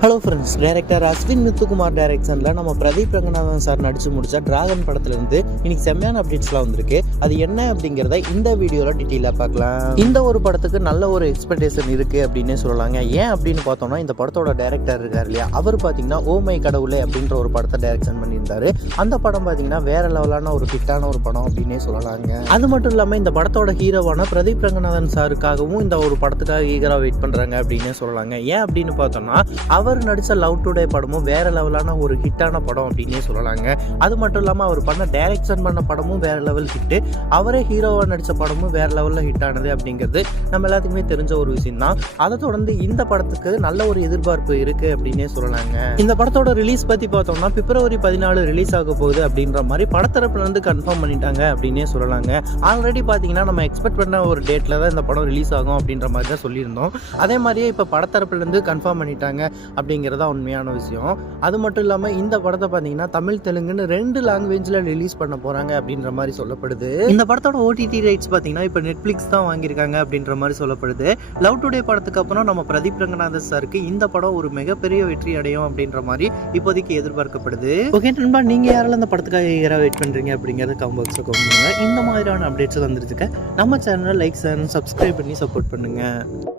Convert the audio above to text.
Hello friends, director Ashwin Muthukumar டைரக்ஷனில் நம்ம Pradeep Ranganathan sir நடிச்சு முடிச்ச டிராகன் படத்துலேருந்து இன்னைக்கு செம்மையான அப்டேட்ஸ்லாம் வந்திருக்கு. அது என்ன அப்படிங்கிறத இந்த வீடியோவில் டீட்டெயிலாக பார்க்கலாம். இந்த ஒரு படத்துக்கு நல்ல ஒரு எக்ஸ்பெக்டேஷன் இருக்குது அப்படின்னே சொல்லலாங்க. ஏன் அப்படின்னு பார்த்தோம்னா, இந்த படத்தோட டைரக்டர் இருக்கார் இல்லையா, அவர் பார்த்தீங்கன்னா ஓ மை கடவுளே அப்படின்ற ஒரு படத்தை டைரக்ஷன் பண்ணியிருந்தாரு. அந்த படம் பார்த்தீங்கன்னா வேற லெவலான ஒரு ஹிட்டான ஒரு படம் அப்படின்னே சொல்லலாங்க. அது மட்டும் இல்லாமல் இந்த படத்தோட ஹீரோவான பிரதீப் ரங்கநாதன் சாருக்காகவும் இந்த ஒரு படத்துக்காக ஈகராக வெயிட் பண்ணுறாங்க அப்படின்னே சொல்லலாங்க. ஏன் அப்படின்னு பார்த்தோம்னா, அவர் நடிச்ச லவ் டுடே படமும் வேற லெவலான ஒரு ஹிட்டான படம் அப்படின்னே சொல்லலாங்க. அது மட்டும் இல்லாமல் அவர் பண்ண டைரக்ஷன் பண்ண படமும் வேற லெவல் ஹிட்டு, அவரே ஹீரோவா நடிச்ச படமும் வேற லெவலில் ஹிட் ஆனது அப்படிங்கிறது நம்ம எல்லாத்துக்குமே தெரிஞ்ச ஒரு விஷயம் தான். அதை தொடர்ந்து இந்த படத்துக்கு நல்ல ஒரு எதிர்பார்ப்பு இருக்கு அப்படின்னே சொல்லலாங்க. இந்த படத்தோட ரிலீஸ் பத்தி பார்த்தோம்னா பிப்ரவரி 14 ரிலீஸ் ஆக போகுது அப்படின்ற மாதிரி படத்தரப்புல இருந்து கன்ஃபார்ம் பண்ணிட்டாங்க அப்படின்னே சொல்லலாங்க. ஆல்ரெடி பார்த்தீங்கன்னா நம்ம எக்ஸ்பெக்ட் பண்ண ஒரு டேட்ல தான் இந்த படம் ரிலீஸ் ஆகும் அப்படின்ற மாதிரி தான் சொல்லியிருந்தோம். அதே மாதிரியே இப்போ படத்தரப்புல இருந்து கன்ஃபார்ம் பண்ணிட்டாங்க அப்படிங்கிறதா உண்மையான விஷயம். அது மட்டும் இல்லாமல் இந்த படத்தை பார்த்தீங்கன்னா தமிழ் தெலுங்குன்னு 2 லாங்குவேஜில் ரிலீஸ் பண்ண போகிறாங்க அப்படின்ற மாதிரி சொல்லப்படுது. இந்த படத்தோட ஓடிடி ரைட்ஸ் பார்த்தீங்கன்னா இப்போ நெட்ஃப்ளிக்ஸ் தான் வாங்கியிருக்காங்க அப்படின்ற மாதிரி சொல்லப்படுது. லவ் டுடே படத்துக்கு அப்புறம் நம்ம பிரதீப் ரங்கநாதன் சாருக்கு இந்த படம் ஒரு மிகப்பெரிய வெற்றி அடையும் அப்படின்ற மாதிரி இப்போதைக்கு எதிர்பார்க்கப்படுது. ஓகே நண்பா, நீங்கள் யாரெல்லாம் இந்த படத்துக்காக ஈகராக வெயிட் பண்ணுறீங்க அப்படிங்கிறத கமெண்ட் பாக்ஸில் கமெண்ட் பண்ணுங்க. இந்த மாதிரியான அப்டேட்ஸ் வந்துருச்சுக்க நம்ம சேனலை லைக் அண்ட் சப்ஸ்கிரைப் பண்ணி சப்போர்ட் பண்ணுங்கள்.